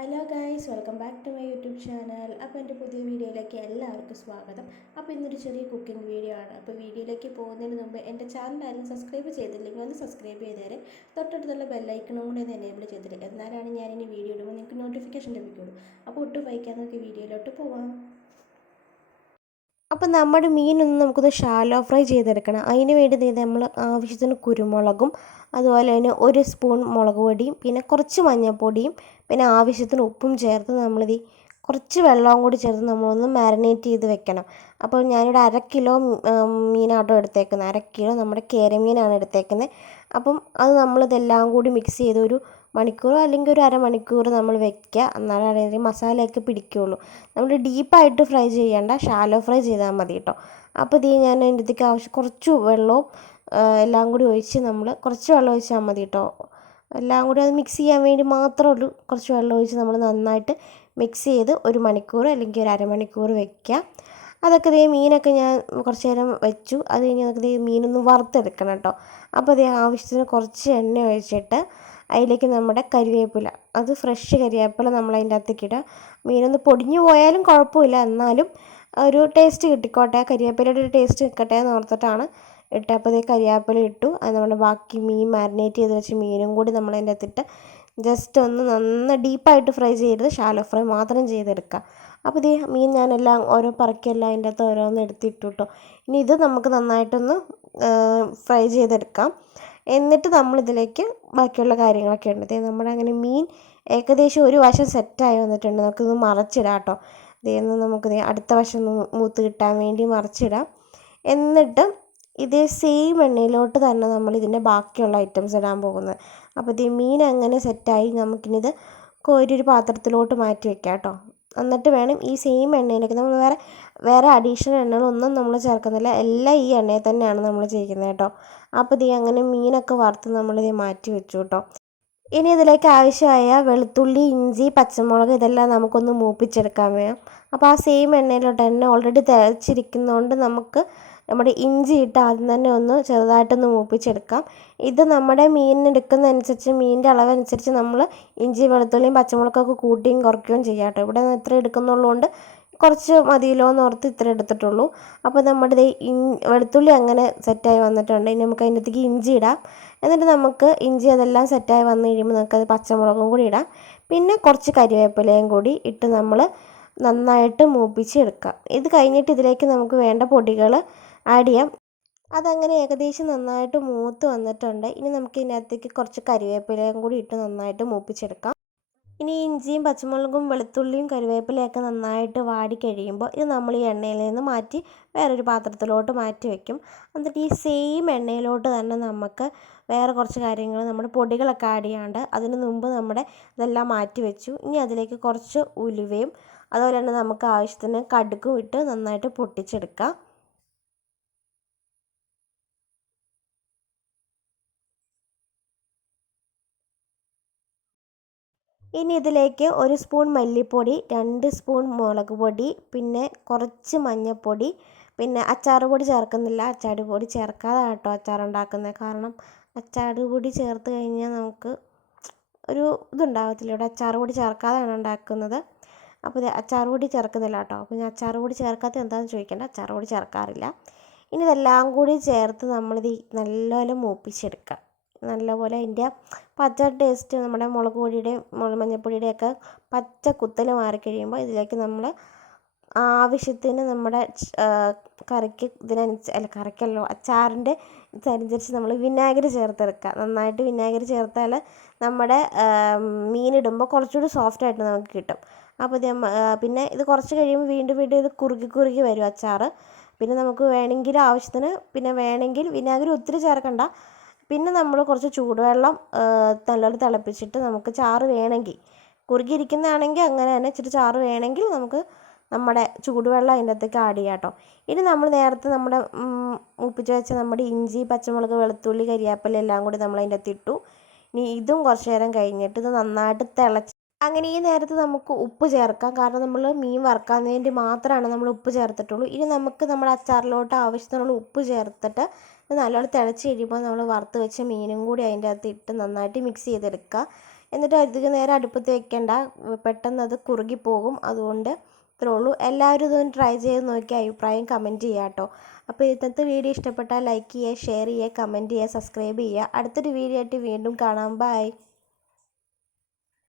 Hello guys, welcome back to my YouTube channel. അപ്പോൾ എൻ്റെ പുതിയ വീഡിയോയിലേക്ക് എല്ലാവർക്കും സ്വാഗതം. അപ്പോൾ ഇന്നൊരു ചെറിയ കുക്കിംഗ് വീഡിയോ ആണ്. അപ്പോൾ വീഡിയോയിലേക്ക് പോകുന്നതിന് മുമ്പ് എൻ്റെ ചാനൽ ആരും സബ്സ്ക്രൈബ് ചെയ്തില്ലെങ്കിൽ ഒന്ന് സബ്സ്ക്രൈബ് ചെയ്തേരെ. തൊട്ടടുത്തുള്ള ബെല്ലൈക്കണും കൂടി ഒന്ന് എനേബിൾ ചെയ്തിട്ട് എന്നാലാണ് ഞാനിനി വീഡിയോ ഇടുമ്പോൾ നിങ്ങൾക്ക് നോട്ടിഫിക്കേഷൻ ലഭിക്കുള്ളൂ. അപ്പോൾ ഒട്ടും വൈകാതെ നമുക്ക് വീഡിയോയിലോട്ട് പോവാം. അപ്പം നമ്മുടെ മീനൊന്ന് നമുക്കൊന്ന് ഷാലോ ഫ്രൈ ചെയ്തെടുക്കണം. അതിന് വേണ്ടി നമ്മൾ ആവശ്യത്തിന് കുരുമുളകും, അതുപോലെ തന്നെ ഒരു സ്പൂൺ മുളക് പൊടിയും, പിന്നെ കുറച്ച് മഞ്ഞൾപ്പൊടിയും, പിന്നെ ആവശ്യത്തിന് ഉപ്പും ചേർത്ത് നമ്മളിത് കുറച്ച് വെള്ളവും കൂടി ചേർത്ത് നമ്മളൊന്ന് മാരിനേറ്റ് ചെയ്ത് വെക്കണം. അപ്പോൾ ഞാനിവിടെ 1/2 കിലോ മീനാട്ടോ എടുത്തേക്കുന്നത്. 1/2 കിലോ നമ്മുടെ കേരമീനാണ് എടുത്തേക്കുന്നത്. അപ്പം അത് നമ്മളിതെല്ലാം കൂടി മിക്സ് ചെയ്ത് ഒരു മണിക്കൂറോ അല്ലെങ്കിൽ ഒരു അരമണിക്കൂർ നമ്മൾ വെക്കുക. എന്നാലാണ് അതിന് മസാലയൊക്കെ പിടിക്കുകയുള്ളൂ. നമ്മൾ ഡീപ്പായിട്ട് ഫ്രൈ ചെയ്യേണ്ട, ഷാലോ ഫ്രൈ ചെയ്താൽ മതി കേട്ടോ. അപ്പോൾ ഇത് ഞാൻ അതിൻ്റെ അടുത്തേക്ക് ആവശ്യം കുറച്ച് വെള്ളവും എല്ലാം കൂടി ഒഴിച്ച് നമ്മൾ കുറച്ച് വെള്ളം ഒഴിച്ചാൽ മതി കേട്ടോ. എല്ലാം കൂടി അത് മിക്സ് ചെയ്യാൻ വേണ്ടി മാത്രമേ ഉള്ളൂ. കുറച്ച് വെള്ളം ഒഴിച്ച് നമ്മൾ നന്നായിട്ട് മിക്സ് ചെയ്ത് ഒരു മണിക്കൂർ അല്ലെങ്കിൽ ഒരു അരമണിക്കൂർ വെക്കുക. അതൊക്കെ മീനൊക്കെ ഞാൻ കുറച്ച് നേരം വെച്ചു. അത് കഴിഞ്ഞ് നമുക്ക് മീനൊന്ന് വറുത്തെടുക്കണം കേട്ടോ. അപ്പോൾ ആവശ്യത്തിന് കുറച്ച് എണ്ണ ഒഴിച്ചിട്ട് അതിലേക്ക് നമ്മുടെ കരിവേപ്പില, അത് ഫ്രഷ് കരിവേപ്പില നമ്മൾ അതിൻ്റെ അകത്തേക്ക് ഇടുക. മീനൊന്ന് പൊടിഞ്ഞു പോയാലും കുഴപ്പമില്ല, എന്നാലും ഒരു ടേസ്റ്റ് കിട്ടിക്കോട്ടെ, കരിവേപ്പിലയുടെ ഒരു ടേസ്റ്റ് കിട്ടട്ടെ എന്ന് ഓർത്തിട്ടാണ് ഇട്ട്. അപ്പോൾ കരിവേപ്പില ഇട്ടു. അത് നമ്മുടെ ബാക്കി മീൻ മാരിനേറ്റ് ചെയ്ത് വെച്ച് മീനും കൂടി നമ്മൾ അതിൻ്റെ അകത്തിട്ട് ജസ്റ്റ് ഒന്ന് നന്നായി ഡീപ്പായിട്ട് ഫ്രൈ ചെയ്യരുത്, ഷാലോ ഫ്രൈ മാത്രം ചെയ്തെടുക്കുക. അപ്പോൾ മീൻ ഞാനെല്ലാം ഓരോ പറക്കിയെല്ലാം അതിൻ്റെ അകത്ത് ഓരോന്ന് എടുത്തിട്ടു കേട്ടോ. ഇനി ഇത് നമുക്ക് നന്നായിട്ടൊന്ന് ഫ്രൈ ചെയ്തെടുക്കാം. എന്നിട്ട് നമ്മളിതിലേക്ക് ബാക്കിയുള്ള കാര്യങ്ങളൊക്കെ ഉണ്ട്. നമ്മുടെ അങ്ങനെ മീൻ ഏകദേശം ഒരു വശം സെറ്റായി വന്നിട്ടുണ്ട്. നമുക്കിത് മറച്ചിടാം കേട്ടോ. ഇതൊന്ന് നമുക്ക് അടുത്ത വശം മൂത്ത് കിട്ടാൻ വേണ്ടി മറച്ചിടാം. എന്നിട്ട് ഇതേ സെയിം എണ്ണയിലോട്ട് തന്നെ നമ്മൾ ഇതിൻ്റെ ബാക്കിയുള്ള ഐറ്റംസ് ഇടാൻ പോകുന്നത്. അപ്പോൾ മീൻ അങ്ങനെ സെറ്റായി നമുക്കിനിത് കോരിയൊരു പാത്രത്തിലോട്ട് മാറ്റി വെക്കാം കേട്ടോ. എന്നിട്ട് വേണം ഈ സെയിം എണ്ണയിലേക്ക് നമ്മൾ വേറെ അഡീഷണൽ എണ്ണകളൊന്നും നമ്മൾ ചേർക്കുന്നില്ല, എല്ലാം ഈ എണ്ണയിൽ തന്നെയാണ് നമ്മൾ ചെയ്യുന്നത് കേട്ടോ. അപ്പോൾ അങ്ങനെ മീനൊക്കെ വറുത്ത് നമ്മളിത് മാറ്റി വെച്ചു കേട്ടോ. ഇനി ഇതിലേക്ക് ആവശ്യമായ വെളുത്തുള്ളി, ഇഞ്ചി, പച്ചമുളക് ഇതെല്ലാം നമുക്കൊന്ന് മൂപ്പിച്ചെടുക്കാൻ വേണം. അപ്പോൾ ആ സെയിം എണ്ണയിലോട്ട് എണ്ണ ഓൾറെഡി തിളച്ചിരിക്കുന്നതുകൊണ്ട് നമുക്ക് നമ്മുടെ ഇഞ്ചി ഇട്ട് ആദ്യം തന്നെ ഒന്ന് ചെറുതായിട്ടൊന്ന് മൂപ്പിച്ചെടുക്കാം. ഇത് നമ്മുടെ മീനിനെടുക്കുന്നതനുസരിച്ച്, മീനിൻ്റെ അളവനുസരിച്ച് നമ്മൾ ഇഞ്ചി, വെളുത്തുള്ളിയും പച്ചമുളകൊക്കെ കൂട്ടിയും കുറയ്ക്കുകയും ചെയ്യാം കേട്ടോ. ഇവിടെ ഇത്ര എടുക്കുന്നുള്ളതുകൊണ്ട് കുറച്ച് മതിയല്ലോ എന്ന് ഓർത്ത് ഇത്ര എടുത്തിട്ടുള്ളൂ. അപ്പോൾ നമ്മുടെ വെളുത്തുള്ളി അങ്ങനെ സെറ്റായി വന്നിട്ടുണ്ട്. ഇനി നമുക്ക് അതിൻ്റെ അകത്തേക്ക് ഇഞ്ചി ഇടാം. എന്നിട്ട് നമുക്ക് ഇഞ്ചി അതെല്ലാം സെറ്റായി വന്നു കഴിയുമ്പോൾ നമുക്കത് പച്ചമുളകും കൂടി ഇടാം. പിന്നെ കുറച്ച് കരിവേപ്പിലയും കൂടി ഇട്ട് നമ്മൾ നന്നായിട്ട് മൂപ്പിച്ചെടുക്കാം. ഇത് കഴിഞ്ഞിട്ട് ഇതിലേക്ക് നമുക്ക് വേണ്ട പൊടികൾ ആഡ് ചെയ്യാം. അതങ്ങനെ ഏകദേശം നന്നായിട്ട് മൂത്ത് വന്നിട്ടുണ്ട്. ഇനി നമുക്ക് ഇതിനകത്തേക്ക് കുറച്ച് കരിവേപ്പിലയും കൂടി ഇട്ട് നന്നായിട്ട് മൂപ്പിച്ചെടുക്കാം. ഇനി ഇഞ്ചിയും പച്ചമുളകും വെളുത്തുള്ളിയും കരിവേപ്പിലയൊക്കെ നന്നായിട്ട് വാടി കഴിയുമ്പോൾ ഇത് നമ്മൾ ഈ എണ്ണയിൽ നിന്ന് മാറ്റി വേറൊരു പാത്രത്തിലോട്ട് മാറ്റി വയ്ക്കും. എന്നിട്ട് ഈ സെയിം എണ്ണയിലോട്ട് തന്നെ നമുക്ക് വേറെ കുറച്ച് കാര്യങ്ങൾ, നമ്മുടെ പൊടികളൊക്കെ ആഡ് ചെയ്യാണ്ട്. അതിന് മുമ്പ് നമ്മുടെ ഇതെല്ലാം മാറ്റി വെച്ചു. ഇനി അതിലേക്ക് കുറച്ച് ഉലുവയും അതുപോലെ തന്നെ നമുക്ക് ആവശ്യത്തിന് കടുകും ഇട്ട് നന്നായിട്ട് പൊട്ടിച്ചെടുക്കാം. ഇനി ഇതിലേക്ക് 1 സ്പൂൺ മല്ലിപ്പൊടി, 2 സ്പൂൺ മുളക് പൊടി, പിന്നെ കുറച്ച് മഞ്ഞൾപ്പൊടി, പിന്നെ അച്ചാർ പൊടി ചേർക്കുന്നില്ല. അച്ചാർ പൊടി ചേർക്കാതെ കേട്ടോ അച്ചാർ ഉണ്ടാക്കുന്നത്. കാരണം അച്ചാർ പൊടി ചേർത്ത് കഴിഞ്ഞാൽ നമുക്ക് ഒരു ഇതുണ്ടാകത്തില്ല. ഇവിടെ അച്ചാർ പൊടി ചേർക്കാതെയാണ് ഉണ്ടാക്കുന്നത്. അപ്പോൾ അച്ചാർ പൊടി ചേർക്കുന്നില്ല കേട്ടോ. അപ്പോൾ ഞാൻ അച്ചാർ പൊടി ചേർക്കാത്ത എന്താണെന്ന് ചോദിക്കേണ്ട, അച്ചാർ പൊടി ചേർക്കാറില്ല. ഇനി ഇതെല്ലാം കൂടി ചേർത്ത് നമ്മളിത് നല്ലപോലെ മൂപ്പിച്ചെടുക്കുക. നല്ലപോലെ അതിൻ്റെ പച്ച ടേസ്റ്റ്, നമ്മുടെ മുളക് പൊടിയുടെയും മഞ്ഞൾപ്പൊടിയുടെയൊക്കെ പച്ച കുത്തൽ മാറിക്കഴിയുമ്പോൾ ഇതിലേക്ക് നമ്മൾ ആവശ്യത്തിന് നമ്മുടെ കറിക്ക് കറിക്കല്ലോ അച്ചാറിൻ്റെ ഇതനുസരിച്ച് നമ്മൾ വിനാഗിരി ചേർത്തെടുക്കുക. നന്നായിട്ട് വിനാഗിരി ചേർത്താൽ നമ്മുടെ മീനിടുമ്പോൾ കുറച്ചുകൂടി സോഫ്റ്റായിട്ട് നമുക്ക് കിട്ടും. അപ്പോൾ പിന്നെ ഇത് കുറച്ച് കഴിയുമ്പോൾ വീണ്ടും ഇത് കുറുകി വരും അച്ചാർ. പിന്നെ നമുക്ക് വേണമെങ്കിൽ ആവശ്യത്തിന്, പിന്നെ വേണമെങ്കിൽ വിനാഗിരി ഒത്തിരി ചേർക്കണ്ട. പിന്നെ നമ്മൾ കുറച്ച് ചൂടുവെള്ളം നല്ലോണം തിളപ്പിച്ചിട്ട് നമുക്ക് ചാറ് വേണമെങ്കിൽ, കുറുകിയിരിക്കുന്നതാണെങ്കിൽ അങ്ങനെ തന്നെ, ഇച്ചിരി ചാറ് വേണമെങ്കിൽ നമുക്ക് നമ്മുടെ ചൂടുവെള്ളം അതിൻ്റെ അകത്തേക്ക് ആഡ് ചെയ്യാം കേട്ടോ. ഇനി നമ്മൾ നേരത്തെ നമ്മുടെ മൂപ്പിച്ച് വെച്ച നമ്മുടെ ഇഞ്ചി, പച്ചമുളക്, വെളുത്തുള്ളി, കരിവേപ്പില എല്ലാം കൂടി നമ്മൾ അതിൻ്റെ അകത്ത് ഇട്ടു. ഇനി ഇതും കുറച്ച് നേരം കഴിഞ്ഞിട്ട് ഇത് നന്നായിട്ട് തിളച്ച്, അങ്ങനെ ഈ നേരത്ത് നമുക്ക് ഉപ്പ് ചേർക്കാം. കാരണം നമ്മൾ മീൻ വറുക്കാൻ വേണ്ടി മാത്രമാണ് നമ്മൾ ഉപ്പ് ചേർത്തിട്ടുള്ളൂ. ഇനി നമുക്ക് നമ്മുടെ അച്ചാറിലോട്ട് ആവശ്യത്തിനുള്ള ഉപ്പ് ചേർത്തിട്ട് നല്ലോണം തിളച്ച് കഴിയുമ്പോൾ നമ്മൾ വറുത്ത് വെച്ച മീനും കൂടി അതിൻ്റെ അകത്ത് ഇട്ട് നന്നായിട്ട് മിക്സ് ചെയ്തെടുക്കുക. എന്നിട്ട് അധികം നേരം അടുപ്പത്ത് വെക്കണ്ട, പെട്ടെന്ന് അത് കുറുകിപ്പോകും. അതുകൊണ്ട് ഇത്രേ ഉള്ളൂ. എല്ലാവരും ഇതൊന്ന് ട്രൈ ചെയ്ത് നോക്കി അഭിപ്രായം കമൻറ്റ് ചെയ്യുക കേട്ടോ. അപ്പോൾ ഇന്നത്തെ വീഡിയോ ഇഷ്ടപ്പെട്ടാൽ ലൈക്ക് ചെയ്യുക, ഷെയർ ചെയ്യുക, കമൻറ്റ് ചെയ്യുക, സബ്സ്ക്രൈബ് ചെയ്യുക. അടുത്തൊരു വീഡിയോ ആയിട്ട് വീണ്ടും കാണാം. ബൈ.